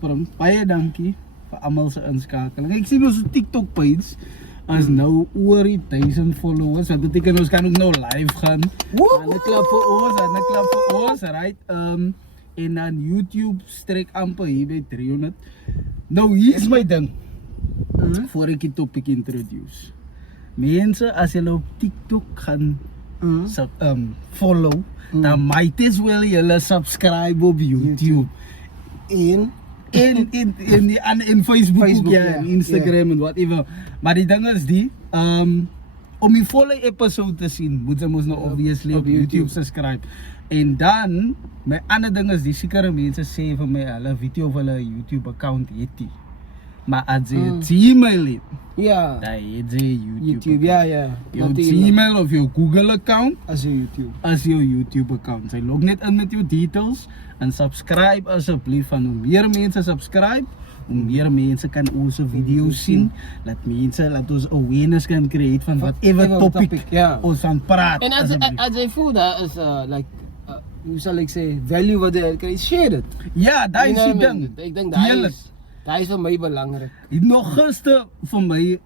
inspring. Baie dankie vir almal se inskakeling. Ek sien ons TikTok page as nou oor die 1000 followers. Wat beteken ons kan ook nou live gaan. En 'n klap vir ons, right? En dan YouTube strek amper hier by 300. Nou hier is my ding. Voor ek die topic introduce. Mense, as julle op TikTok gaan follow, dan might as well julle subscribe op YouTube. In Facebook, en Instagram en whatever. Maar die ding is die, om die volle episode te sien, moet jy mos nou obviously op YouTube subscribe. En dan, my ander ding is die sekere mense sê vir my, hulle video of hulle YouTube account het die. Maar as jy Gmail het, dan het jy YouTube. Jou Gmail of jou Google account, as jou YouTube account. Sy log net in met jou details en subscribe asseblief. Van hoe meer mense subscribe, hoe meer mense kan onze video's sien. Laat ons awareness kan create van whatever topic ons aan praat. En as jy voel dat is hoe sal ek sê, value wat jy kry, share it. Ja, dat is die ding. Ek dink dat is vir my belangrik. Nog gister vir my